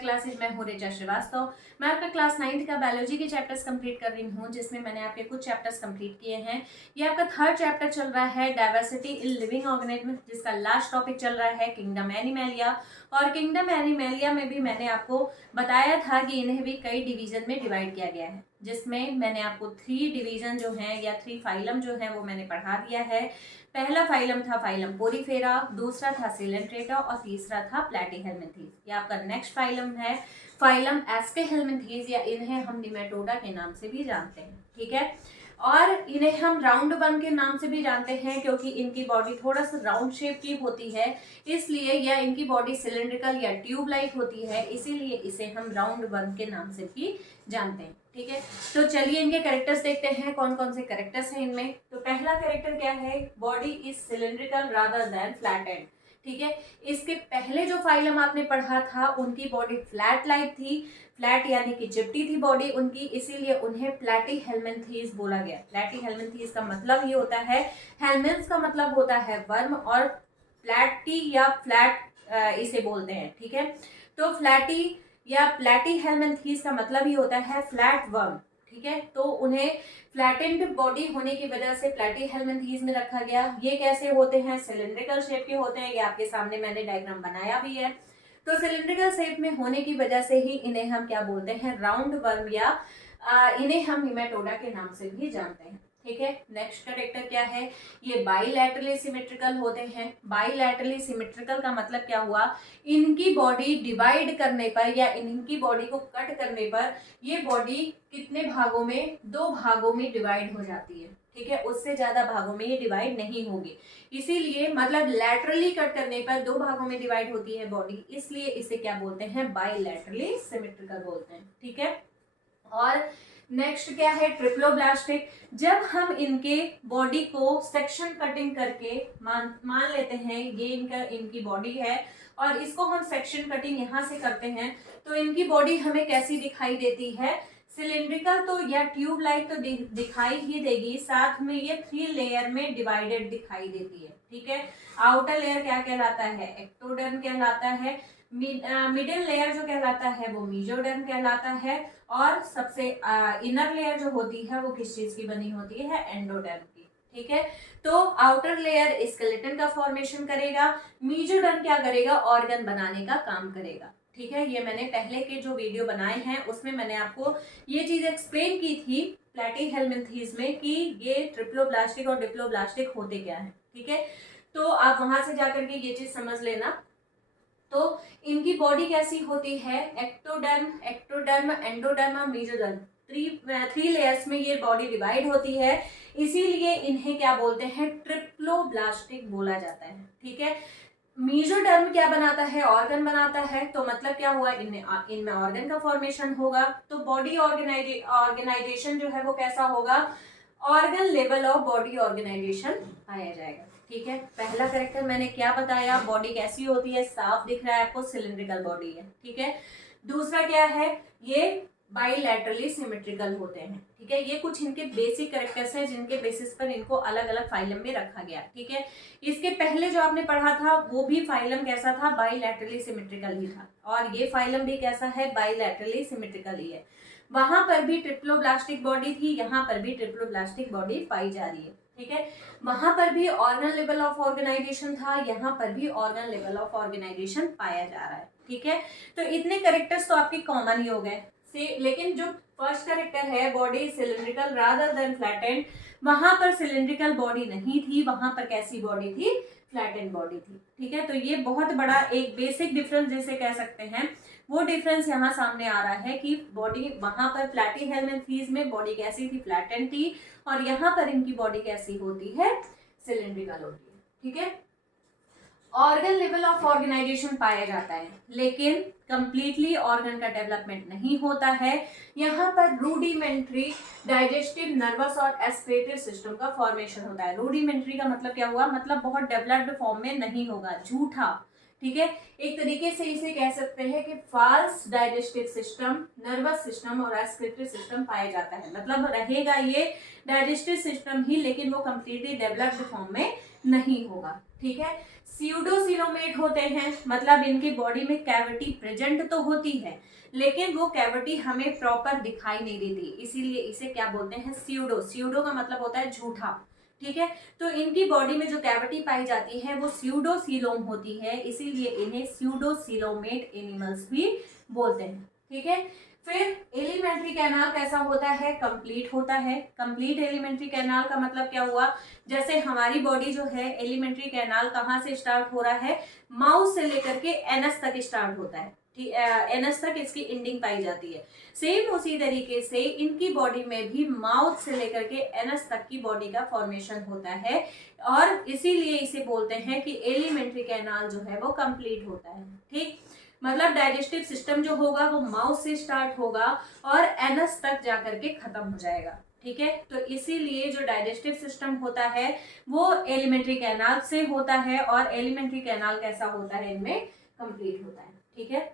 Classes. मैं हूँ ऋचा श्रीवास्तव। मैं आपका क्लास 9th का बायोलॉजी के चैप्टर्स कंप्लीट कर रही हूँ, जिसमें मैंने आपके कुछ चैप्टर्स कंप्लीट किए हैं। ये आपका 3rd चैप्टर चल रहा है डाइवर्सिटी इन लिविंग ऑर्गेनिज्म, जिसका लास्ट टॉपिक चल रहा है किंगडम एनिमलिया। और किंगडम एनिमलिया में भी मैंने आपको बताया था कि इन्हें भी कई डिवीजन में डिवाइड किया गया है, जिसमें मैंने आपको 3 डिवीजन जो हैं या 3 फाइलम जो हैं वो मैंने पढ़ा दिया है। पहला फाइलम था फाइलम पोरीफेरा, दूसरा था सिलेंट्रेटा और तीसरा था प्लैटीहेल्मिन्थीज। ये आपका नेक्स्ट फाइलम है फाइलम एस्केहेल्मिन्थीज, या इन्हें हम निमेटोडा के नाम से भी जानते हैं। ठीक है, और इन्हें हम राउंड वन के नाम से भी जानते हैं क्योंकि इनकी बॉडी थोड़ा सा राउंड शेप की होती है, इसलिए, या इनकी बॉडी सिलेंड्रिकल या ट्यूब लाइक होती है, इसीलिए इसे हम राउंड वन के नाम से भी जानते हैं। ठीक है, तो चलिए इनके कैरेक्टर्स देखते हैं, कौन कौन से कैरेक्टर्स हैं इनमें। तो पहला कैरेक्टर क्या है, body is cylindrical rather than flattened. ठीक है, इसके पहले जो फाइलम आपने पढ़ा था उनकी बॉडी फ्लैट लाइक थी, फ्लैट यानी कि चिपटी थी बॉडी उनकी, इसीलिए उन्हें प्लैटीहेल्मिन्थीज बोला गया। प्लैटीहेल्मिन्थीज का मतलब ये होता है, हेल्मिन्स का मतलब होता है वर्म, और प्लैटी या फ्लैट इसे बोलते हैं। ठीक है, तो फ्लैटी या प्लैटीहेल्मिन्थीज का मतलब ही होता है फ्लैट वर्म। ठीक है, तो उन्हें फ्लैटेंड बॉडी होने की वजह से प्लैटीहेल्मिन्थीज में रखा गया। ये कैसे होते हैं, सिलेंड्रिकल शेप के होते हैं, ये आपके सामने मैंने डायग्राम बनाया भी है। तो सिलेंड्रिकल शेप में होने की वजह से ही इन्हें हम क्या बोलते हैं, राउंड वर्म, या इन्हें हम निमेटोडा के नाम से भी जानते हैं। ठीक है, नेक्स्ट कैरेक्टर क्या है, ये बाइलैटरली सिमेट्रिकल होते हैं। बाइलैटरली सिमेट्रिकल का मतलब क्या हुआ, इनकी बॉडी डिवाइड करने पर या इनकी बॉडी को कट करने पर ये बॉडी कितने भागों में, 2 भागों में डिवाइड हो जाती है। ठीक है, उससे ज्यादा भागों में ये डिवाइड नहीं होगी, इसीलिए मतलब लैटरली कट करने पर 2 भागों में डिवाइड होती है बॉडी, इसलिए इसे क्या बोलते हैं, बाइलैटरली सिमेट्रिकल बोलते हैं। ठीक है, और नेक्स्ट क्या है, ट्रिप्लोब्लास्टिक। जब हम इनके बॉडी को सेक्शन कटिंग करके मान लेते हैं ये इनकी बॉडी है और इसको हम सेक्शन कटिंग यहाँ से करते हैं, तो इनकी बॉडी हमें कैसी दिखाई देती है, सिलिंड्रिकल तो या ट्यूब लाइक तो दिखाई ही देगी, साथ में ये 3 लेयर में डिवाइडेड दिखाई देती है। ठीक है, आउटर लेयर क्या कहलाता है, एक्टोडर्म कहलाता है, मिडिल लेयर जो कहलाता है वो मेसोडर्म कहलाता है, और सबसे इनर लेयर जो होती है वो किस चीज की बनी होती है, एंडोडर्म की। ठीक है, तो आउटर लेयर स्केलेटन का फॉर्मेशन करेगा, मेसोडर्म क्या करेगा, ऑर्गन बनाने का काम करेगा। ठीक है, ये मैंने पहले के जो वीडियो बनाए हैं उसमें मैंने आपको ये चीज एक्सप्लेन की थी प्लैटीहेल्मिन्थीज में कि ये ट्रिप्लोब्लास्टिक और डिप्लोब्लास्टिक होते क्या है। ठीक है, तो आप वहां से जाकर के ये चीज समझ लेना। तो इनकी बॉडी कैसी होती है, एक्टोडर्म, एंडोडर्म, मेसोडर्म, 3 लेयर्स में ये बॉडी डिवाइड होती है, इसीलिए इन्हें क्या बोलते हैं, ट्रिप्लोब्लास्टिक बोला जाता है। ठीक है, मेसोडर्म क्या बनाता है, ऑर्गन बनाता है, तो मतलब क्या हुआ, इनमें ऑर्गन का फॉर्मेशन होगा, तो बॉडी ऑर्गेनाइजेशन जो है वो कैसा होगा, organ level of body organisation पाया जाएगा। ठीक है, पहला कैरेक्टर मैंने क्या बताया, बॉडी कैसी होती है, साफ दिख रहा है आपको, सिलिंड्रिकल बॉडी है। ठीक है, दूसरा क्या है, ये बाइलैटरली सिमेट्रिकल होते हैं। ठीक है, ये कुछ इनके बेसिक कैरेक्टर्स हैं जिनके बेसिस पर इनको अलग अलग फाइलम में रखा गया। ठीक है, इसके पहले जो आपने पढ़ा था वो भी फाइलम कैसा था, बाइलैटरली सिमेट्रिकल ही था, और ये फाइलम भी कैसा है, बाइलैटरली सिमेट्रिकल ही है। वहां पर भी ट्रिप्लोब्लास्टिक बॉडी थी, यहाँ पर भी ट्रिप्लोब्लास्टिक बॉडी पाई जा रही है। ठीक है, वहां पर भी ऑर्गन लेवल ऑफ ऑर्गेनाइजेशन था, यहाँ पर भी ऑर्गन लेवल ऑफ ऑर्गेनाइजेशन पाया जा रहा है। ठीक है, तो इतने कैरेक्टर्स तो आपके कॉमन ही हो गए से, लेकिन जो फर्स्ट कैरेक्टर है, body cylindrical rather than flattened, वहां पर सिलिंड्रिकल बॉडी नहीं थी, वहां पर कैसी बॉडी थी, फ्लैटेंड बॉडी थी। ठीक है, तो ये बहुत बड़ा एक बेसिक डिफरेंस जिसे कह सकते हैं, वो डिफरेंस यहाँ सामने आ रहा है कि बॉडी वहां पर प्लैटीहेल्मिन्थीज में बॉडी कैसी थी, फ्लैटेंड थी, और यहाँ पर इनकी बॉडी कैसी होती है, सिलिंड्रिकल होती है। ठीक है, ऑर्गन लेवल ऑफ ऑर्गेनाइजेशन पाया जाता है, लेकिन कंप्लीटली ऑर्गन का डेवलपमेंट नहीं होता है। यहाँ पर रूडिमेंट्री डाइजेस्टिव, नर्वस और एस्क्रेटरी सिस्टम का फॉर्मेशन होता है। रूडिमेंट्री का मतलब क्या हुआ, मतलब बहुत डेवलप्ड फॉर्म में नहीं होगा, झूठा, ठीक है। एक तरीके से इसे कह सकते हैं कि false digestive system, nervous system और एक्सक्रीटरी सिस्टम पाया जाता है। मतलब रहेगा ये डाइजेस्टिव सिस्टम ही, लेकिन वो कंप्लीटली डेवलप्ड फॉर्म में नहीं होगा। ठीक है। स्यूडोसिलोमेट होते हैं, मतलब इनकी बॉडी में कैविटी प्रेजेंट तो होती है लेकिन वो कैविटी हमें प्रॉपर दिखाई नहीं देती, इसीलिए इसे क्या बोलते हैं, स्यूडो। स्यूडो का मतलब होता है झूठा। ठीक है। तो इनकी बॉडी में जो कैविटी पाई जाती है वो स्यूडोसिलोम होती है, इसीलिए इन्हें स्यूडोसिलोमेट एनिमल्स भी बोलते हैं। ठीक है। फिर एलिमेंट्री कैनाल कैसा होता है, कंप्लीट होता है। कंप्लीट एलिमेंट्री कैनाल का मतलब क्या हुआ, जैसे हमारी बॉडी जो है, एलिमेंट्री कैनाल कहाँ से स्टार्ट हो रहा है, माउथ से लेकर के एनस तक स्टार्ट होता है। एनस तक इसकी एंडिंग पाई जाती है। सेम उसी तरीके से इनकी बॉडी में भी माउथ से लेकर के एनस तक की बॉडी का फॉर्मेशन होता है और इसीलिए इसे बोलते हैं कि एलिमेंट्री कैनाल जो है वो कंप्लीट होता है। ठीक, मतलब डाइजेस्टिव सिस्टम जो होगा वो माउथ से स्टार्ट होगा और एनस तक जाकर के खत्म हो जाएगा। ठीक है। तो इसीलिए जो डाइजेस्टिव सिस्टम होता है वो एलिमेंट्री कैनाल से होता है और एलिमेंट्री कैनाल कैसा होता है, इनमें कंप्लीट होता है। ठीक है।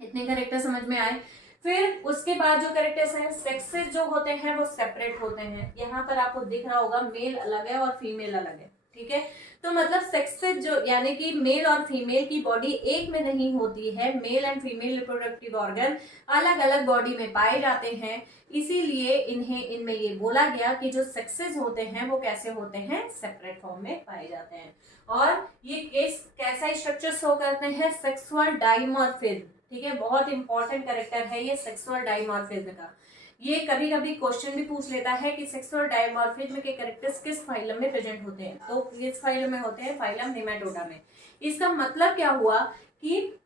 इतने कैरेक्टर समझ में आए। फिर उसके बाद जो कैरेक्टर्स हैं, सेक्सेस जो होते हैं वो सेपरेट होते हैं। यहाँ पर आपको दिख रहा होगा मेल अलग है और फीमेल अलग है। ठीक है। तो मतलब सेक्सेस जो यानी कि मेल और फीमेल की बॉडी एक में नहीं होती है, male and female reproductive organ अलग अलग बॉडी में पाए जाते हैं, इसीलिए इनमें ये बोला गया कि जो सेक्सेस होते हैं वो कैसे होते हैं, सेपरेट फॉर्म में पाए जाते हैं। और ये कैसा स्ट्रक्चर शो करते हैं, सेक्सुअल डाइमॉर्फिज्म। ठीक है, बहुत इंपॉर्टेंट कैरेक्टर है ये सेक्सुअल डाइमॉर्फिज्म का। ये कभी कभी क्वेश्चन भी पूछ लेता है कि सेक्सुअल डाइमॉर्फिज्म के कैरेक्टर्स किस फाइलम में प्रेजेंट होते हैं, तो किस फाइलम में होते हैं, फाइलम नेमाटोडा में। इसका मतलब क्या हुआ कि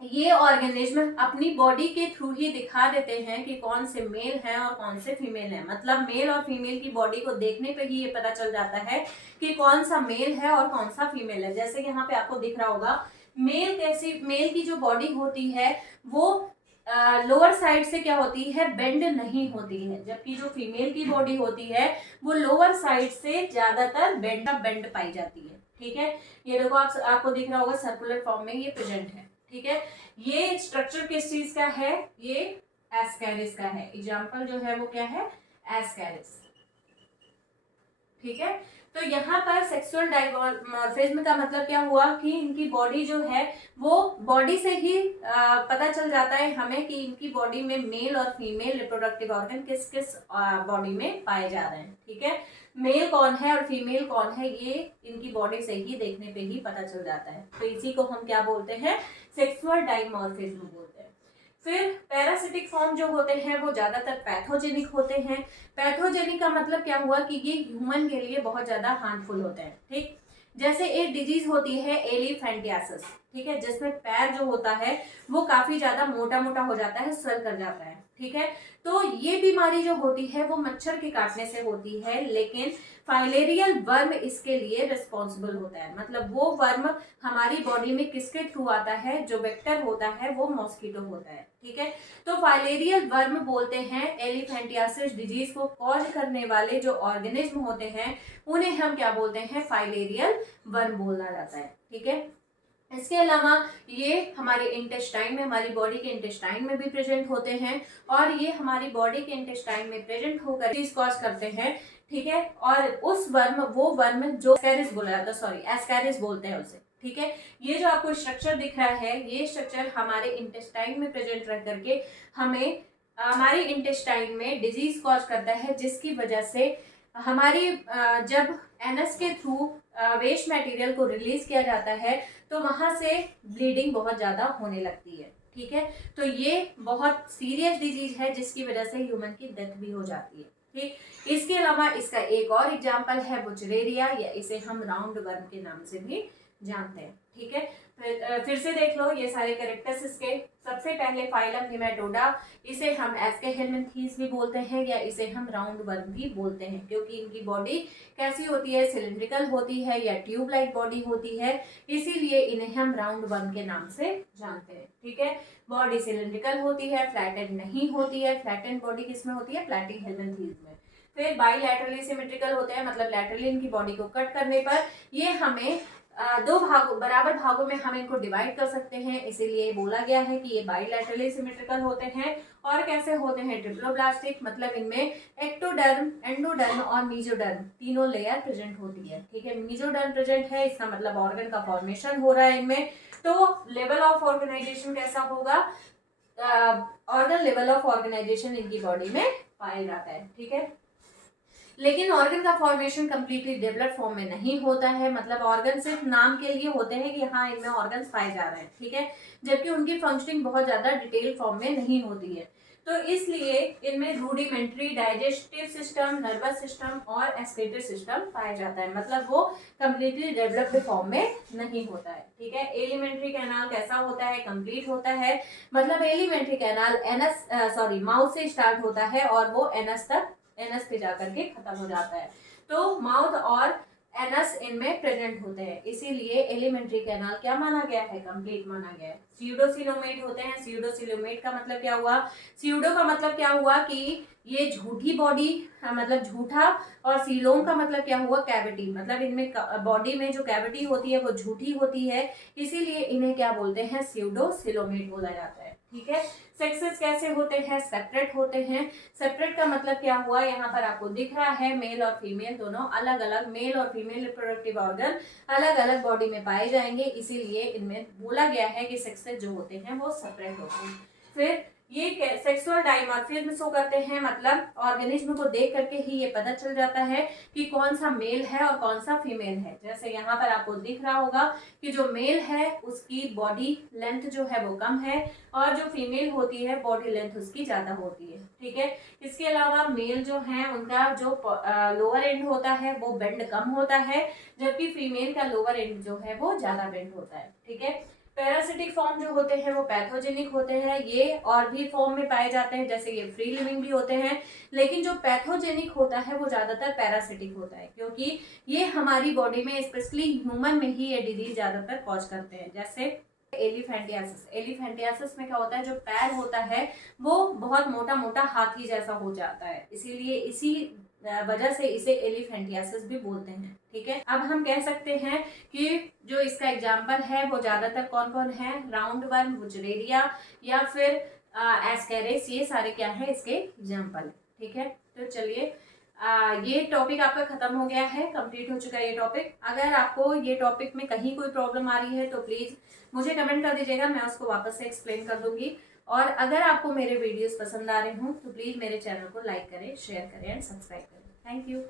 ये ऑर्गेनिज्म अपनी बॉडी के थ्रू ही दिखा देते हैं कि कौन से मेल हैं और कौन से फीमेल हैं। मतलब मेल और फीमेल की बॉडी को देखने पे ही ये पता चल जाता है कि कौन सा मेल है और कौन सा फीमेल है। जैसे कि यहाँ पे आपको दिख रहा होगा मेल की जो बॉडी होती है वो लोअर साइड से क्या होती है, बेंड नहीं होती है, जबकि जो फीमेल की बॉडी होती है वो लोअर साइड से ज्यादातर बेंड पाई जाती है। ठीक है। ये देखो आपको दिख रहा होगा सर्कुलर फॉर्म में ये प्रेजेंट है। ठीक है। ये स्ट्रक्चर किस चीज का है, ये एस्कैरिस का है। एग्जाम्पल जो है वो क्या है, एस्कैरिस। ठीक है। तो यहाँ पर सेक्सुअल डाइमॉर्फिज्म का मतलब क्या हुआ कि इनकी बॉडी जो है वो बॉडी से ही पता चल जाता है हमें कि इनकी बॉडी में मेल और फीमेल रिप्रोडक्टिव ऑर्गन किस किस बॉडी में पाए जा रहे हैं। ठीक है। मेल कौन है और फीमेल कौन है ये इनकी बॉडी से ही देखने पे ही पता चल जाता है। तो इसी को हम क्या बोलते हैं, सेक्सुअल डाइमॉर्फिज्म बोलते हैं। फिर पैरासिटिक फॉर्म जो होते हैं वो ज्यादातर पैथोजेनिक होते हैं। पैथोजेनिक का मतलब क्या हुआ कि ये ह्यूमन के लिए बहुत ज्यादा हार्मफुल होते हैं। ठीक, जैसे एक डिजीज होती है एलिफेंटियासिस। ठीक है, जिसमें पैर जो होता है वो काफी ज्यादा मोटा मोटा हो जाता है, स्वेल कर जाता है। ठीक है। तो ये बीमारी जो होती है वो मच्छर के काटने से होती है, लेकिन फाइलेरियल वर्म इसके लिए रिस्पॉन्सिबल होता है। मतलब वो वर्म हमारी बॉडी में किसके थ्रू आता है, जो वेक्टर होता है वो मॉस्किटो होता है। ठीक है। तो फाइलेरियल वर्म बोलते हैं एलिफेंटियासिस डिजीज को कॉज करने वाले जो ऑर्गेनिज्म होते हैं उन्हें हम क्या बोलते हैं, फाइलेरियल वर्म बोला जाता है। ठीक है। इसके अलावा ये हमारे इंटेस्टाइन में, हमारी बॉडी के इंटेस्टाइन में भी प्रेजेंट होते हैं और ये हमारी बॉडी के इंटेस्टाइन में प्रेजेंट होकर चीज कॉज करते हैं। ठीक है। और उस वर्म, वो वर्म जो एस्कैरिस बोला जाता है, सॉरी एस्कैरिस बोलते हैं उसे। ठीक है। ये जो आपको स्ट्रक्चर दिख रहा है, ये स्ट्रक्चर हमारे इंटेस्टाइन में प्रेजेंट रह करके हमें हमारे इंटेस्टाइन में डिजीज कॉज करता है, जिसकी वजह से हमारी जब एनस के थ्रू वेस्ट मटेरियल को रिलीज किया जाता है तो वहां से ब्लीडिंग बहुत ज्यादा होने लगती है। ठीक है। तो ये बहुत सीरियस डिजीज है जिसकी वजह से ह्यूमन की डेथ भी हो जाती है। ठीक, इसके अलावा इसका एक और एग्जांपल है बुचरेरिया, या इसे हम राउंड वर्म के नाम से भी जानते हैं। ठीक है। फिर से देख लो ये सारे कैरेक्टर्स इसके। सबसे पहले फाइलम नेमाटोडा, इसे हम एस्केहेलमिन्थीज भी बोलते हैं या इसे हम राउंड वर्म भी बोलते हैं, क्योंकि इनकी बॉडी कैसी होती है, सिलिंड्रिकल होती है या ट्यूब लाइक बॉडी होती है, इसीलिए इन्हें हम राउंड वर्म के नाम से जानते हैं। ठीक है। बॉडी सिलिंड्रिकल होती है, फ्लैटेंड नहीं होती है। फ्लैटेंड बॉडी किसमें होती है, प्लैटीहेलमिन्थीज में। फिर बाइलैटरली सिमेट्रिकल होते हैं, मतलब लैटरली इनकी बॉडी को कट करने पर ये हमें दो भागों बराबर भागों में हम इनको डिवाइड कर सकते हैं, इसीलिए बोला गया है कि ये बाइलैटरली सिमेट्रिकल होते हैं। और कैसे होते हैं? ट्रिप्लोब्लास्टिक, मतलब इनमें एक्टोडर्म, एंडोडर्म और मीजोडर्म तीनों लेयर प्रेजेंट होती है। ठीक है, मीजोडर्म प्रेजेंट है, इसका मतलब ऑर्गन का फॉर्मेशन हो रहा है इनमें। तो लेवल ऑफ ऑर्गेनाइजेशन कैसा होगा? ऑर्गन लेवल ऑफ ऑर्गेनाइजेशन इनकी बॉडी में पाया जाता है। ठीक है, लेकिन ऑर्गन का फॉर्मेशन कंप्लीटली डेवलप्ड फॉर्म में नहीं होता है, मतलब ऑर्गन सिर्फ नाम के लिए होते हैं कि हाँ इनमें ऑर्गन्स पाए जा रहे हैं। ठीक है, जबकि उनकी फंक्शनिंग बहुत ज्यादा डिटेल फॉर्म में नहीं होती है। तो इसलिए इनमें rudimentary digestive system, nervous system और एक्सक्रीटरी सिस्टम पाया जाता है, मतलब वो कंप्लीटली डेवलप्ड फॉर्म में नहीं होता है। ठीक है, एलिमेंट्री कैनाल कैसा होता है? कंप्लीट होता है, मतलब एलिमेंट्री कैनाल एनस माउथ से स्टार्ट होता है और वो एनस पे जाकर के खत्म हो जाता है। तो माउथ और एनस इनमें प्रेजेंट होते हैं, इसीलिए एलिमेंट्री कैनाल क्या माना गया है? कंप्लीट माना गया है। स्यूडोसिलोमेट होते हैं। स्यूडोसिलोमेट का मतलब क्या हुआ? स्यूडो का मतलब क्या हुआ कि ये झूठी बॉडी, मतलब झूठा, और सीलोम का मतलब क्या हुआ? कैविटी, मतलब इनमें बॉडी में जो कैविटी होती है वो झूठी होती है, इसीलिए इन्हें क्या बोलते हैं? स्यूडोसिलोमेट बोला जाता है। ठीक है, सेक्सेस कैसे होते हैं? सेपरेट होते हैं। सेपरेट का मतलब क्या हुआ? यहाँ पर आपको दिख रहा है मेल और फीमेल दोनों अलग अलग, मेल और फीमेल रिप्रोडक्टिव ऑर्गन अलग अलग बॉडी में पाए जाएंगे, इसीलिए इनमें बोला गया है कि सेक्सेस जो होते हैं वो सेपरेट होते हैं। फिर ये सेक्सुअल डाइमॉर्फिज्म शो करते हैं, मतलब ऑर्गेनिज्म को देख करके ही ये पता चल जाता है कि कौन सा मेल है और कौन सा फीमेल है। जैसे यहाँ पर आपको दिख रहा होगा कि जो मेल है उसकी बॉडी लेंथ जो है वो कम है, और जो फीमेल होती है बॉडी लेंथ उसकी ज्यादा होती है। ठीक है, इसके अलावा मेल जो है उनका जो लोअर एंड होता है वो बेंड कम होता है, जबकि फीमेल का लोअर एंड जो है वो ज्यादा बेंड होता है। ठीक है, पैरासिटिक फॉर्म जो होते हैं वो पैथोजेनिक होते हैं, ये और भी फॉर्म में पाए जाते हैं, जैसे ये फ्री लिविंग भी होते हैं, लेकिन जो पैथोजेनिक होता है वो ज्यादातर पैरासिटिक होता है, क्योंकि ये हमारी बॉडी में स्पेशली ह्यूमन में ही ये डिजीज ज्यादातर कॉज करते हैं। जैसे एलिफेंटियासिस, एलिफेंटियासिस में क्या होता है? जो पैर होता है वो बहुत मोटा मोटा हाथी जैसा हो जाता है, इसीलिए इसी वजह से इसे एलिफेंटियासिस भी बोलते हैं। ठीक है, अब हम कह सकते हैं कि जो इसका एग्जाम्पल है वो ज्यादातर कौन कौन है? राउंड वर्म, वुचरेरिया या फिर एस्केरिस, ये सारे क्या है इसके एग्जाम्पल। ठीक है, तो चलिए ये टॉपिक आपका खत्म हो गया है, कंप्लीट हो चुका है ये टॉपिक। अगर आपको ये टॉपिक में कहीं कोई प्रॉब्लम आ रही है तो प्लीज मुझे कमेंट कर दीजिएगा, मैं उसको वापस से एक्सप्लेन कर दूंगी। और अगर आपको मेरे वीडियोस पसंद आ रहे हों तो प्लीज मेरे चैनल को लाइक करें, शेयर करें एंड सब्सक्राइब करें। Thank you.